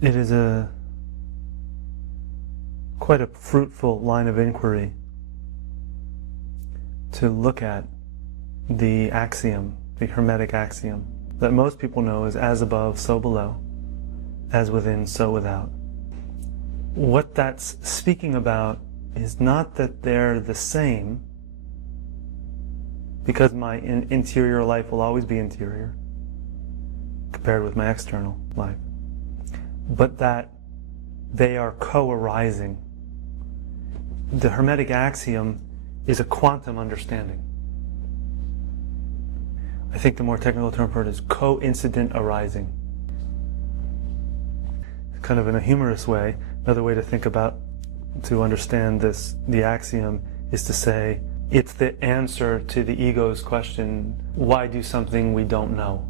It is quite a fruitful line of inquiry to look at the axiom, the Hermetic axiom, that most people know is as above, so below, as within, so without. What that's speaking about is not that they're the same, because my interior life will always be interior compared with my external life, but that they are co-arising. The Hermetic axiom is a quantum understanding. I think the more technical term for it is coincident arising. Kind of in a humorous way, another way to think about, to understand this, the axiom, is to say it's the answer to the ego's question, why do something we don't know?